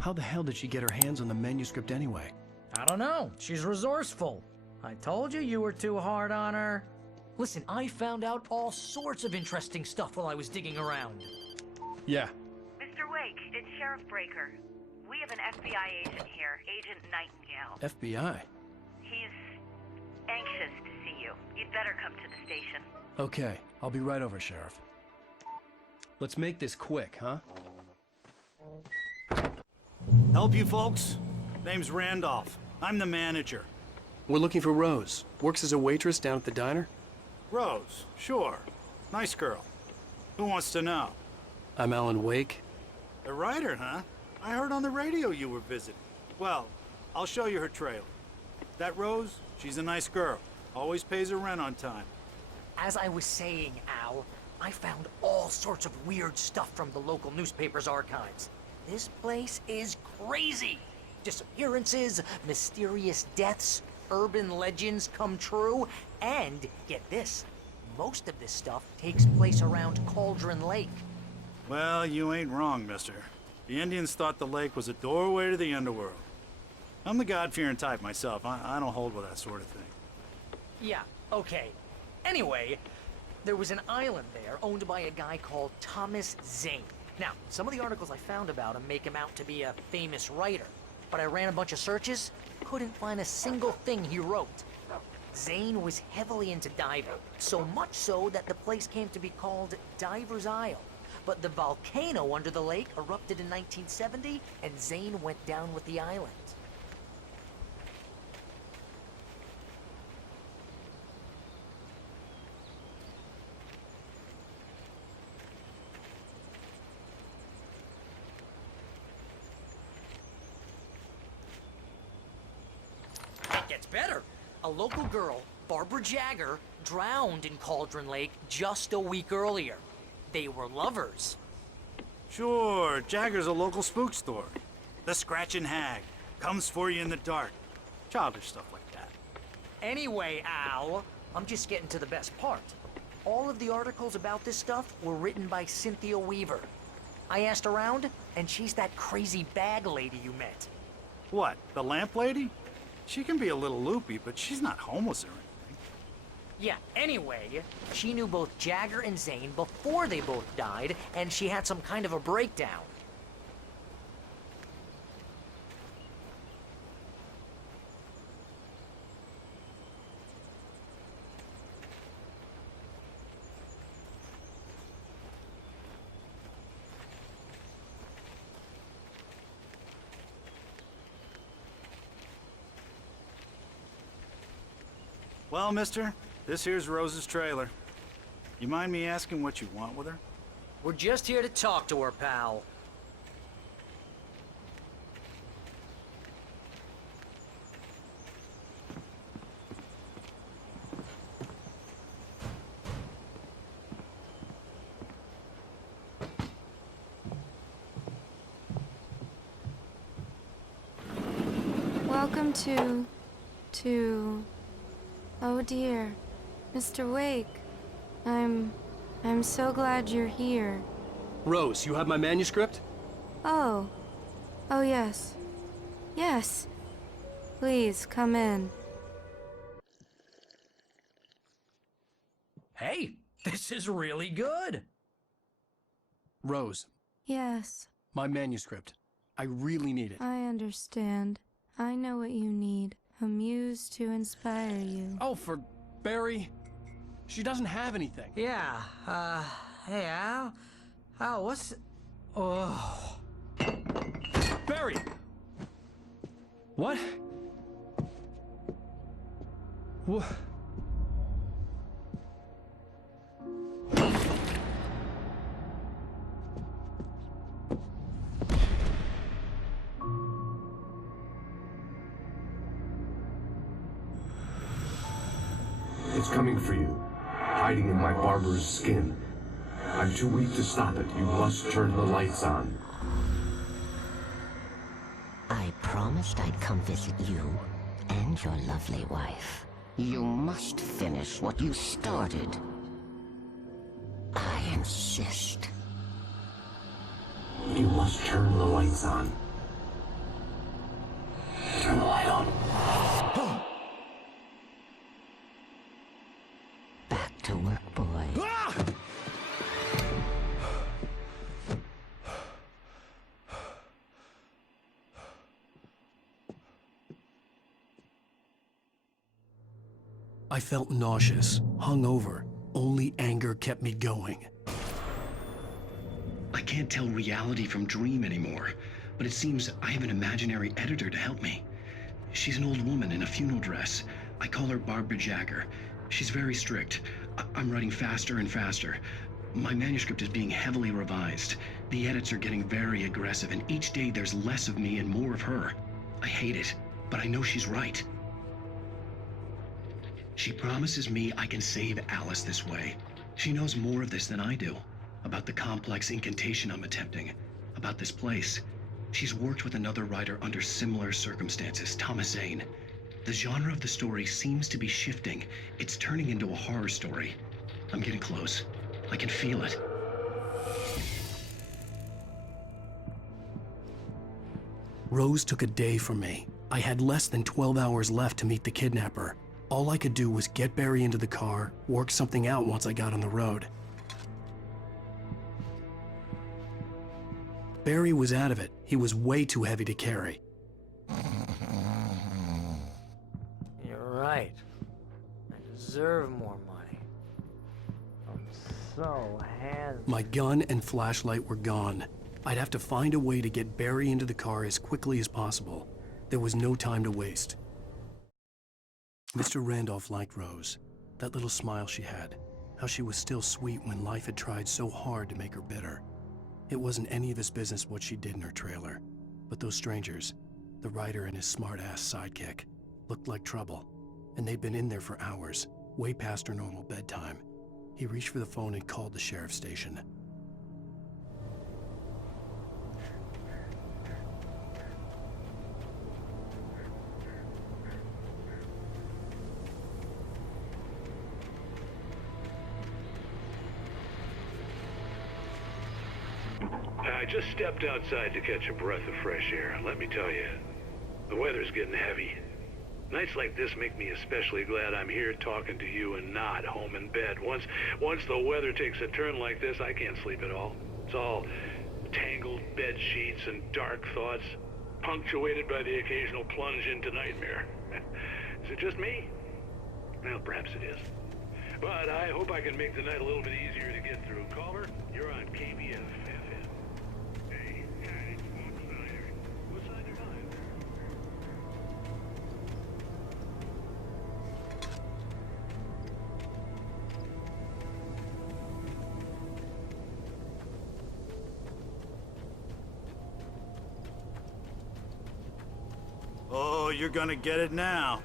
How the hell did she get her hands on the manuscript anyway? I don't know. She's resourceful. I told you were too hard on her. Listen, I found out all sorts of interesting stuff while I was digging around. Yeah. Mr. Wake, it's Sheriff Breaker. We have an FBI agent here, Agent Nightingale. FBI? He's anxious to see you. You'd better come to the station. Okay, I'll be right over, Sheriff. Let's make this quick, huh? Help you folks? Name's Randolph. I'm the manager. We're looking for Rose. Works as a waitress down at the diner? Rose, sure. Nice girl. Who wants to know? I'm Alan Wake. A writer, huh? I heard on the radio you were visiting. Well, I'll show you her trailer. That Rose, she's a nice girl. Always pays her rent on time. As I was saying, Al, I found all sorts of weird stuff from the local newspaper's archives. This place is crazy. Disappearances, mysterious deaths, urban legends come true, and get this, most of this stuff takes place around Cauldron Lake. Well, you ain't wrong, mister. The Indians thought the lake was a doorway to the underworld. I'm the God-fearing type myself. I don't hold with that sort of thing. Yeah, okay. Anyway, there was an island there owned by a guy called Thomas Zane. Now, some of the articles I found about him make him out to be a famous writer, but I ran a bunch of searches, couldn't find a single thing he wrote. Zane was heavily into diving, so much so that the place came to be called Diver's Isle. But the volcano under the lake erupted in 1970, and Zane went down with the island. It gets better. A local girl, Barbara Jagger, drowned in Cauldron Lake just a week earlier. They were lovers. Sure, Jagger's a local spook store. The Scratching Hag. Comes for you in the dark. Childish stuff like that. Anyway, Al, I'm just getting to the best part. All of the articles about this stuff were written by Cynthia Weaver. I asked around, and she's that crazy bag lady you met. What, the lamp lady? She can be a little loopy, but she's not homeless or anything. Yeah, anyway, she knew both Jagger and Zane before they both died, and she had some kind of a breakdown. Well, mister, this here's Rose's trailer. You mind me asking what you want with her? We're just here to talk to her, pal. Welcome to... Oh dear, Mr. Wake. I'm so glad you're here. Rose, you have my manuscript? Oh. Oh yes. Yes. Please, come in. Hey, this is really good. Rose, Yes, my manuscript. I really need it. I understand. I know what you need. A muse to inspire you. Oh, for Barry. She doesn't have anything. Yeah, hey, Al? Al, what's... Oh... Barry! What? What? It's coming for you, hiding in my barber's skin. I'm too weak to stop it. You must turn the lights on. I promised I'd come visit you and your lovely wife. You must finish what you started. I insist. You must turn the lights on. to work, boy. Ah! I felt nauseous, hungover. Only anger kept me going. I can't tell reality from dream anymore, but it seems I have an imaginary editor to help me. She's an old woman in a funeral dress. I call her Barbara Jagger. She's very strict. I'm writing faster and faster. My manuscript is being heavily revised. The edits are getting very aggressive, and each day there's less of me and more of her. I hate it, but I know she's right. She promises me I can save Alice this way. She knows more of this than I do. About the complex incantation I'm attempting. About this place. She's worked with another writer under similar circumstances, Thomas Zane. The genre of the story seems to be shifting. It's turning into a horror story. I'm getting close. I can feel it. Rose took a day from me. I had less than 12 hours left to meet the kidnapper. All I could do was get Barry into the car, work something out once I got on the road. Barry was out of it. He was way too heavy to carry. You're right. I deserve more money. I'm so handsome. My gun and flashlight were gone. I'd have to find a way to get Barry into the car as quickly as possible. There was no time to waste. Mr. Randolph liked Rose. That little smile she had. How she was still sweet when life had tried so hard to make her bitter. It wasn't any of his business what she did in her trailer. But those strangers, the writer and his smart-ass sidekick, looked like trouble. And they'd been in there for hours, way past her normal bedtime. He reached for the phone and called the sheriff's station. I just stepped outside to catch a breath of fresh air. Let me tell you, the weather's getting heavy. Nights like this make me especially glad I'm here talking to you and not home in bed. Once the weather takes a turn like this, I can't sleep at all. It's all tangled bed sheets and dark thoughts, punctuated by the occasional plunge into nightmare. Is it just me? Well, perhaps it is. But I hope I can make the night a little bit easier to get through. Caller, you're on KBF FM. Hey, guys, what side are you on? Oh, you're gonna get it now.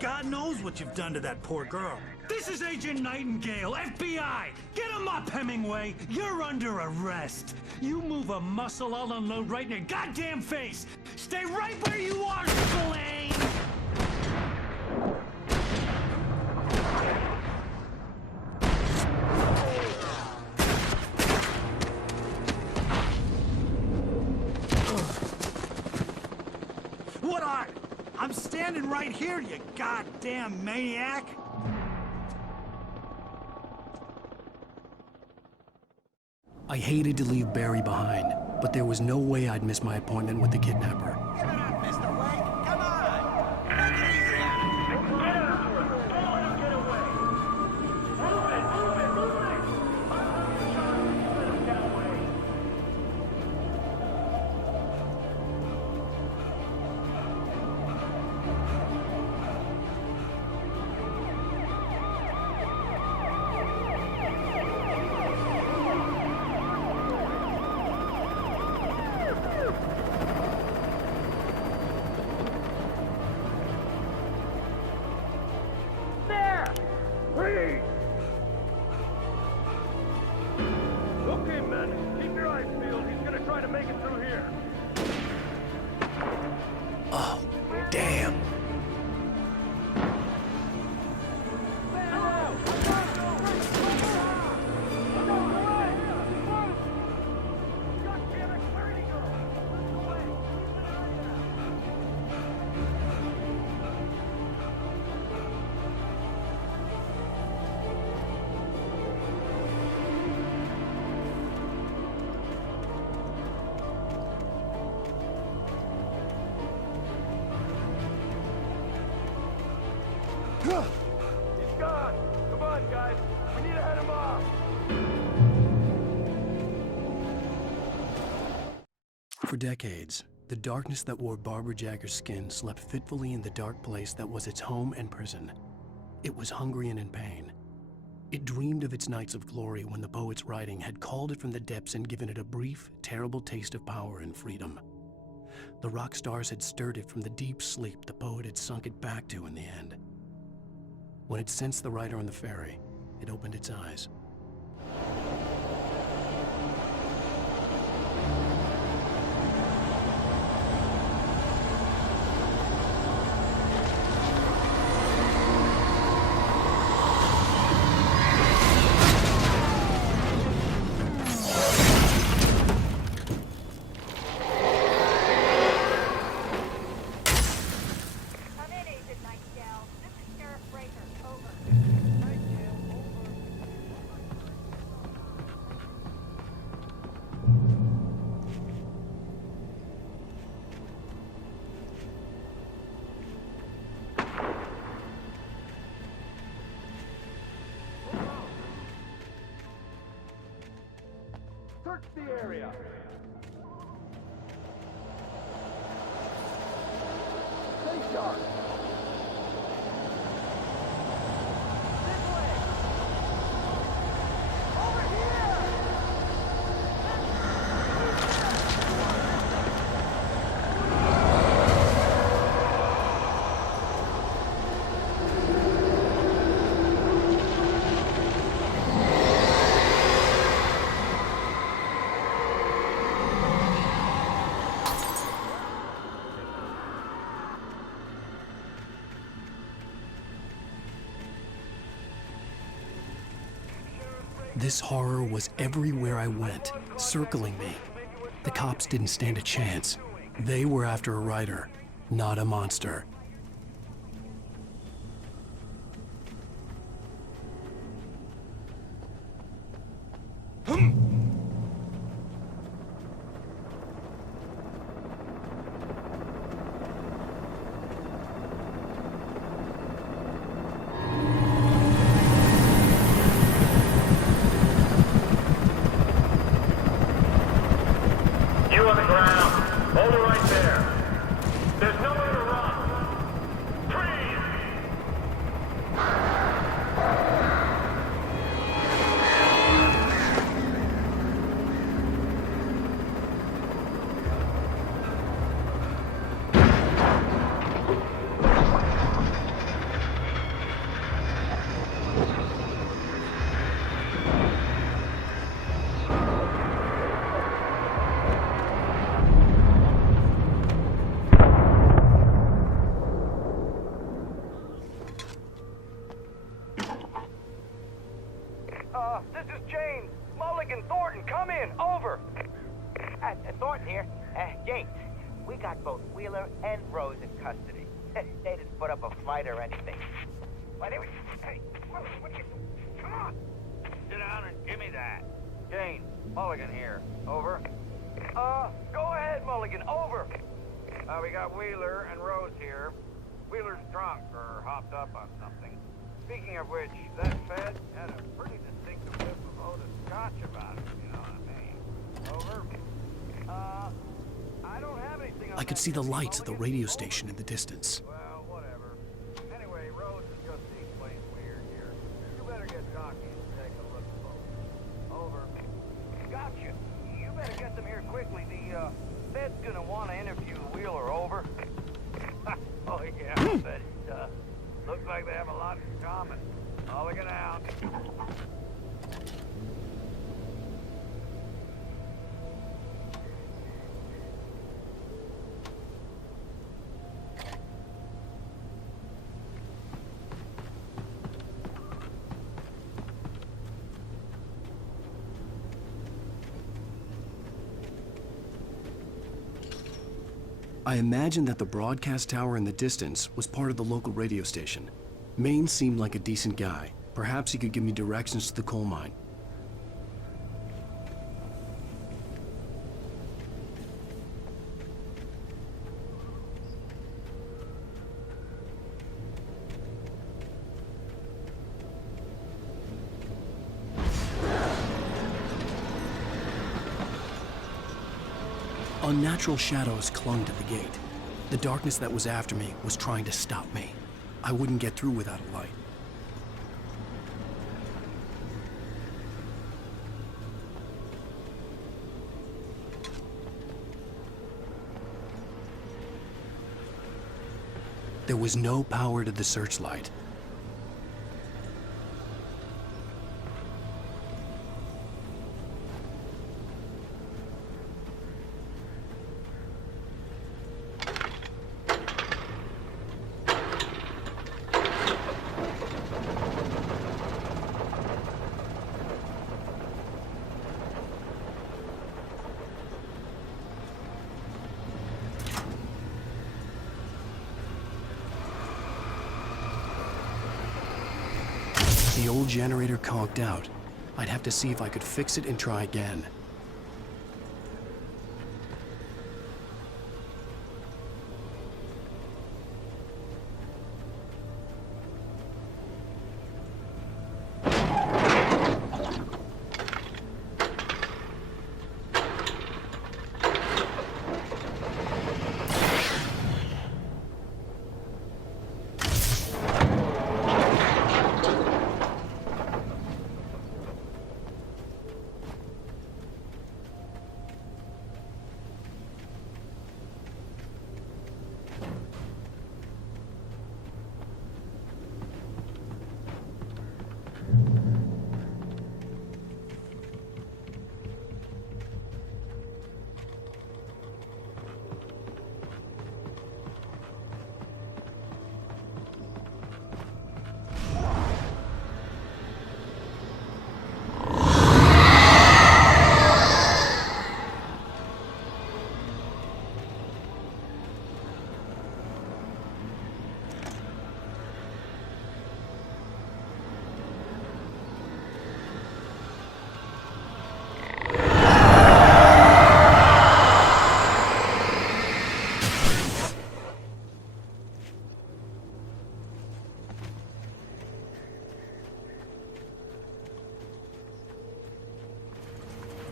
God knows what you've done to that poor girl. This is Agent Nightingale, FBI! Get him up, Hemingway! You're under arrest! You move a muscle, I'll unload right in your goddamn face! Stay right where you are, Spillane! What are? I'm standing right here, you goddamn maniac! I hated to leave Barry behind, but there was no way I'd miss my appointment with the kidnapper. Shut up, Mr. Wake! Come on! Take it easy on him! Get after him! Don't let him get away! Move it! Move it! Move it! Let him get away! He's gone. Come on, guys. We need to head him off. For decades, the darkness that wore Barbara Jagger's skin slept fitfully in the dark place that was its home and prison. It was hungry and in pain. It dreamed of its nights of glory when the poet's writing had called it from the depths and given it a brief, terrible taste of power and freedom. The rock stars had stirred it from the deep sleep the poet had sunk it back to in the end. When it sensed the writer on the ferry, it opened its eyes. Search the area. Stay sharp. This way. Over here. This horror was everywhere I went, circling me. The cops didn't stand a chance. They were after a writer, not a monster. You on the ground. Hold it right there. There's nowhere to run. Freeze! This is James. Mulligan, Thornton, come in. Over. Thornton here. James, we got both Wheeler and Rose in custody. They didn't put up a fight or anything. Why, they were... Hey, what you... Come on. Sit down and give me that. James, Mulligan here. Over. Go ahead, Mulligan. Over. We got Wheeler and Rose here. Wheeler's drunk or hopped up on something. Speaking of which, that Fed had a pretty distinctive whiff of Otis Scotch about it, you know what I mean? Over. I don't have anything on I could that see the Jimmy lights of the Mulligan. radio station in the distance. Well, whatever. Anyway, Rose is just being plain weird here. You better get Jockey and take a look, folks. Over. Gotcha. You better get them here quickly. The Fed's gonna want to interview Wheeler. Over. Oh yeah, but looks like they have a lot in common. Mulligan out. I imagined that the broadcast tower in the distance was part of the local radio station. Maine seemed like a decent guy. Perhaps he could give me directions to the coal mine. Unnatural shadows clung to the gate. The darkness that was after me was trying to stop me. I wouldn't get through without a light. There was no power to the searchlight. The old generator conked out. I'd have to see if I could fix it and try again.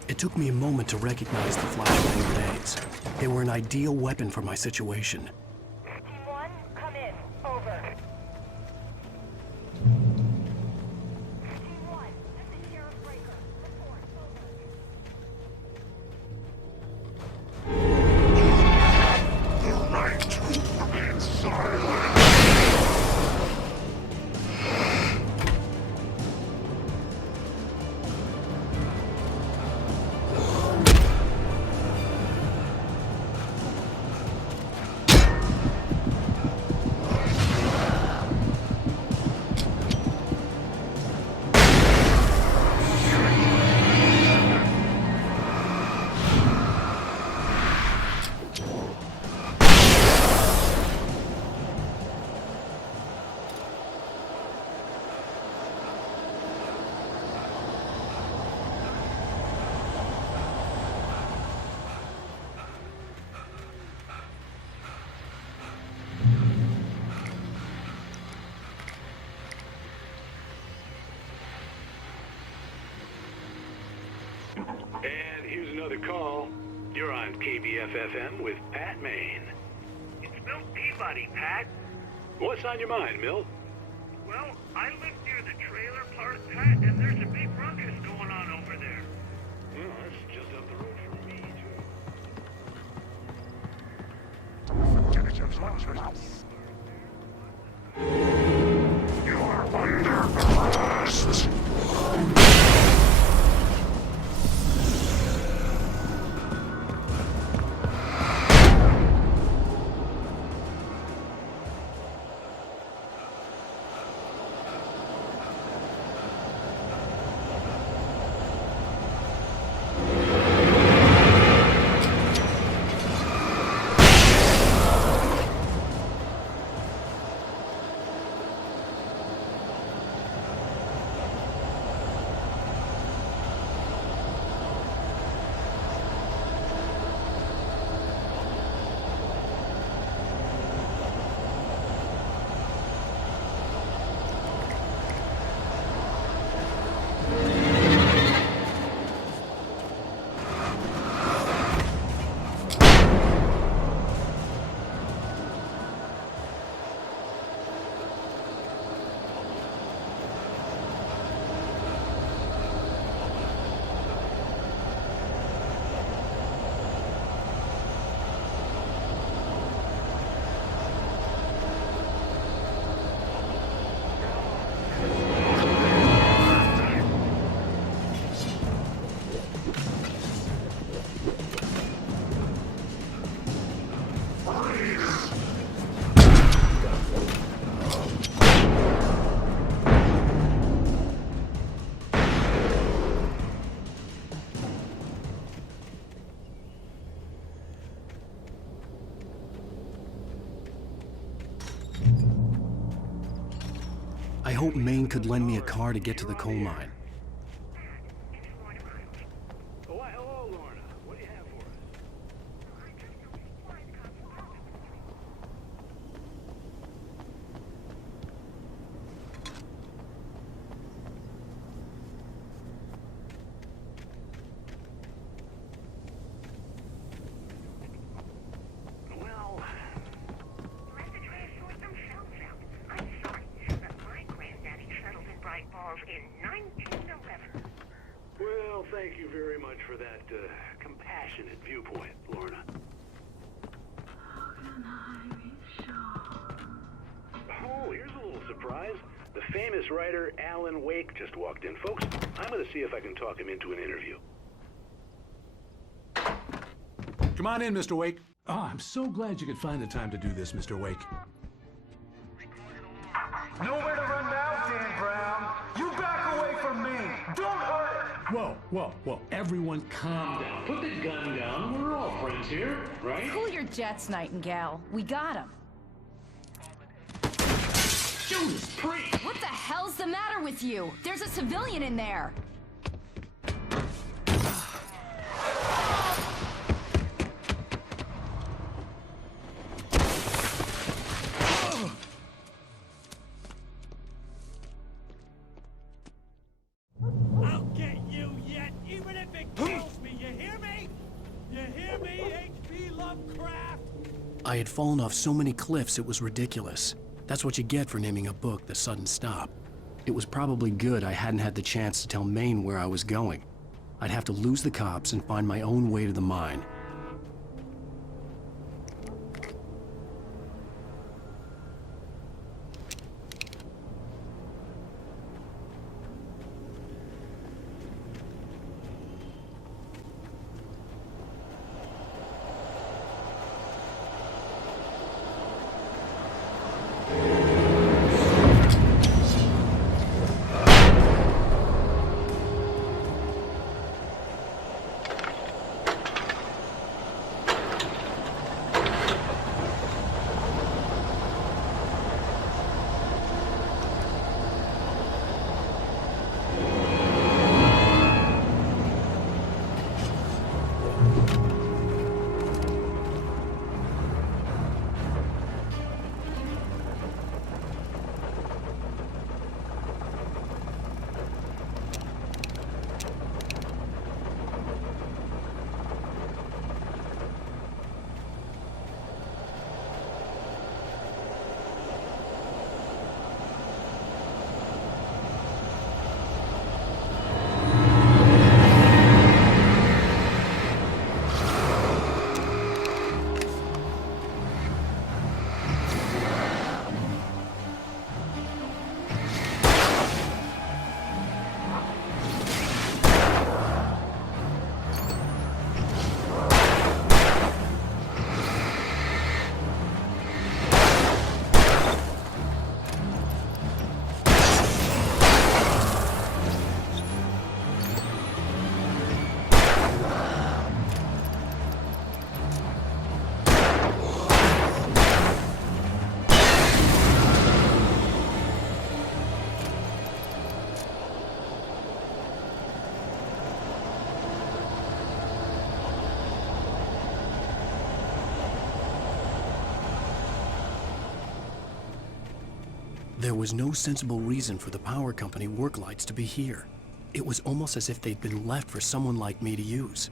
It took me a moment to recognize the flashbang grenades. They were an ideal weapon for my situation. Team 1, come in. Over. Team 1, this is Sheriff Breaker. Report. The night remains silent. And here's another call. You're on KBF-FM with Pat Maine. It's Milt Peabody, Pat. What's on your mind, Milt? Well, I live near the trailer park, Pat, and there's a big ruckus going on over there. Well, that's just up the road from me, too. You're under arrest. I hoped Maine could lend me a car to get to the coal mine. Oh, why, hello, Lorna. What do you have for us? Well, Let the trash sort themselves out. I'm sorry, but my granddaddy settled in Bright Falls in 1911. well, thank you very much for that compassionate viewpoint, Lorna. Oh, here's a little surprise. The famous writer Alan Wake just walked in. Folks, I'm going to see if I can talk him into an interview. Come on in, Mr. Wake. Oh, I'm so glad you could find the time to do this, Mr. Wake. Nowhere to run now, Dan Brown. You back away from me. Don't hurt it. Whoa, whoa, whoa. Everyone calm down. Put the gun down. We're all friends here, right? Cool your jets, Nightingale. We got him. Judas Priest! What the hell's the matter with you? There's a civilian in there. I'll get you yet, even if it kills me. You hear me? You hear me, H.P. Lovecraft? I had fallen off so many cliffs it was ridiculous. That's what you get for naming a book The Sudden Stop. It was probably good I hadn't had the chance to tell Maine where I was going. I'd have to lose the cops and find my own way to the mine. There was no sensible reason for the power company work lights to be here. It was almost as if they'd been left for someone like me to use.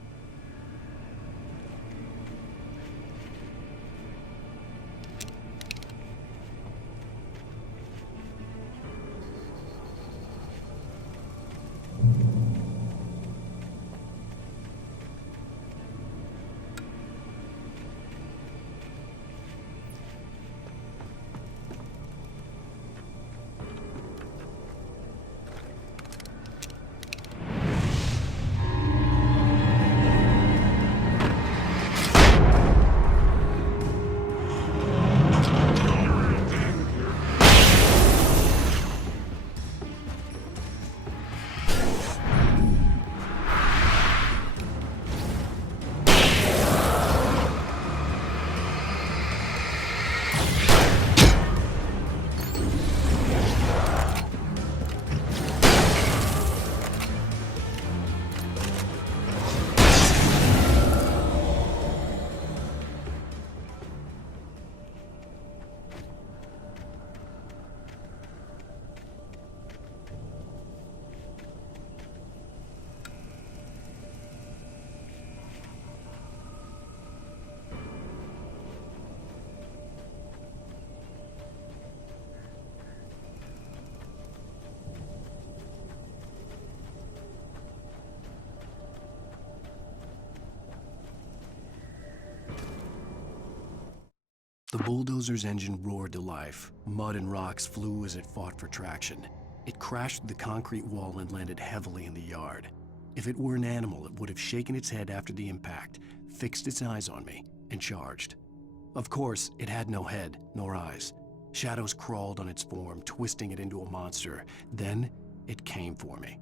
The bulldozer's engine roared to life. Mud and rocks flew as it fought for traction. It crashed through the concrete wall and landed heavily in the yard. If it were an animal, it would have shaken its head after the impact, fixed its eyes on me, and charged. Of course, it had no head, nor eyes. Shadows crawled on its form, twisting it into a monster. Then, it came for me.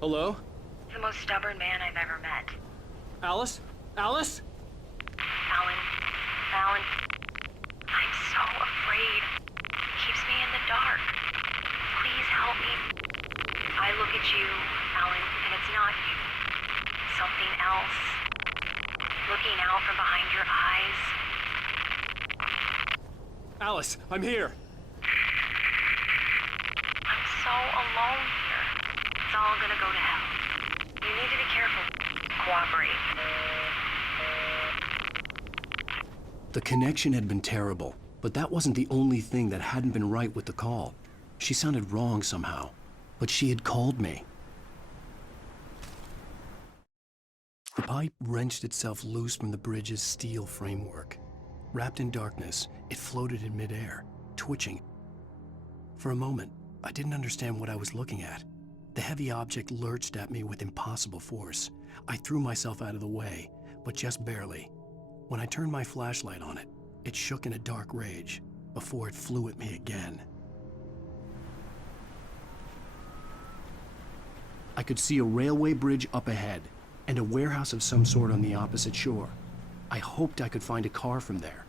Hello? The most stubborn man I've ever met. Alice? Alice? Alan, I'm so afraid. He keeps me in the dark. Please help me. I look at you, Alan, and it's not you. Something else. Looking out from behind your eyes. Alice, I'm here. I'm so alone here. It's all gonna go to hell. You need to be careful. Cooperate. The connection had been terrible, but that wasn't the only thing that hadn't been right with the call. She sounded wrong somehow, but she had called me. The pipe wrenched itself loose from the bridge's steel framework. Wrapped in darkness, it floated in midair, twitching. For a moment, I didn't understand what I was looking at. The heavy object lurched at me with impossible force. I threw myself out of the way, but just barely. When I turned my flashlight on it, it shook in a dark rage before it flew at me again. I could see a railway bridge up ahead and a warehouse of some sort on the opposite shore. I hoped I could find a car from there.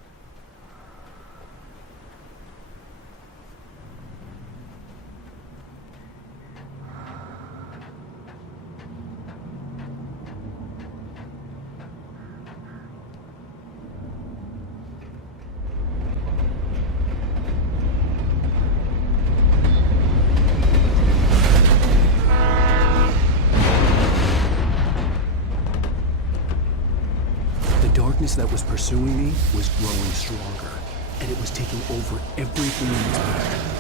The darkness that was pursuing me was growing stronger, and it was taking over everything in its path.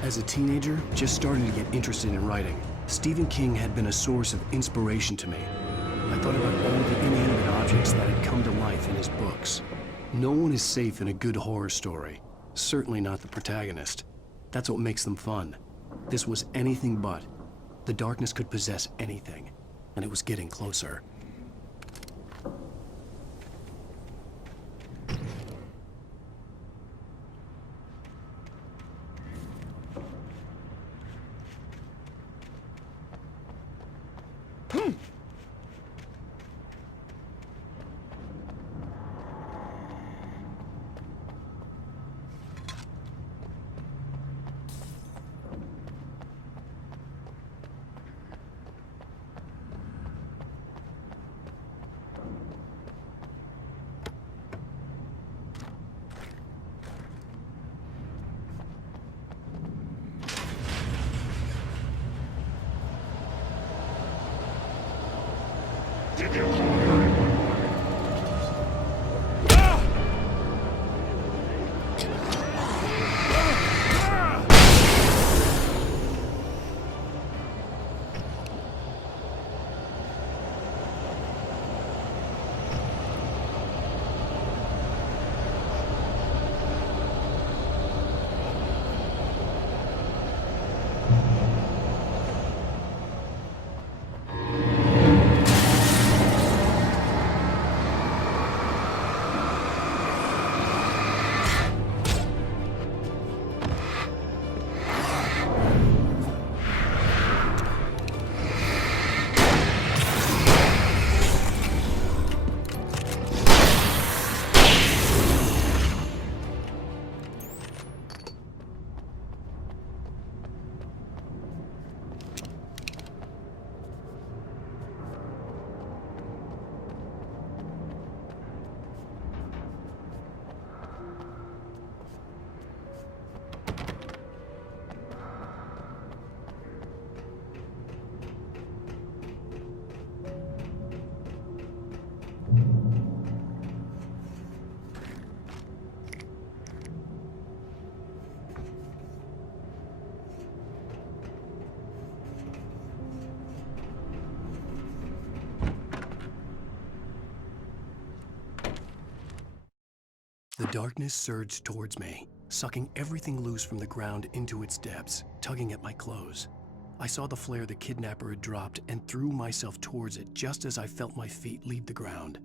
As a teenager, just starting to get interested in writing, Stephen King had been a source of inspiration to me. I thought about all the inanimate objects that had come to life in his books. No one is safe in a good horror story, certainly not the protagonist. That's what makes them fun. This was anything but. The darkness could possess anything, and it was getting closer. The darkness surged towards me, sucking everything loose from the ground into its depths, tugging at my clothes. I saw the flare the kidnapper had dropped and threw myself towards it just as I felt my feet leave the ground.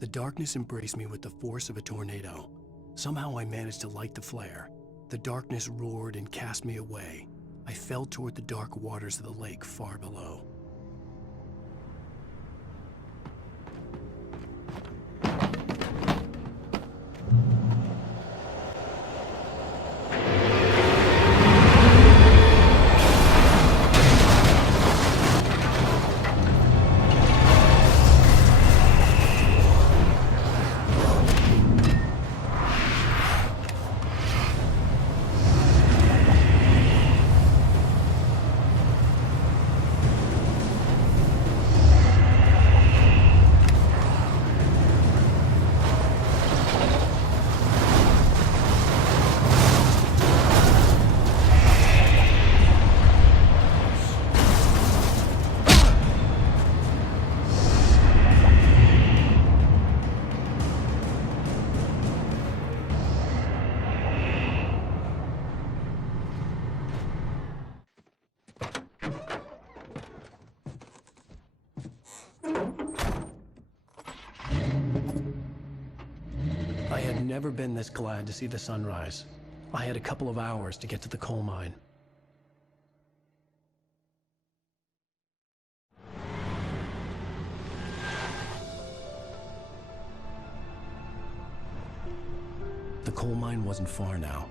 The darkness embraced me with the force of a tornado. Somehow I managed to light the flare. The darkness roared and cast me away. I fell toward the dark waters of the lake far below. I had never been this glad to see the sunrise. I had a couple of hours to get to the coal mine. The coal mine wasn't far now.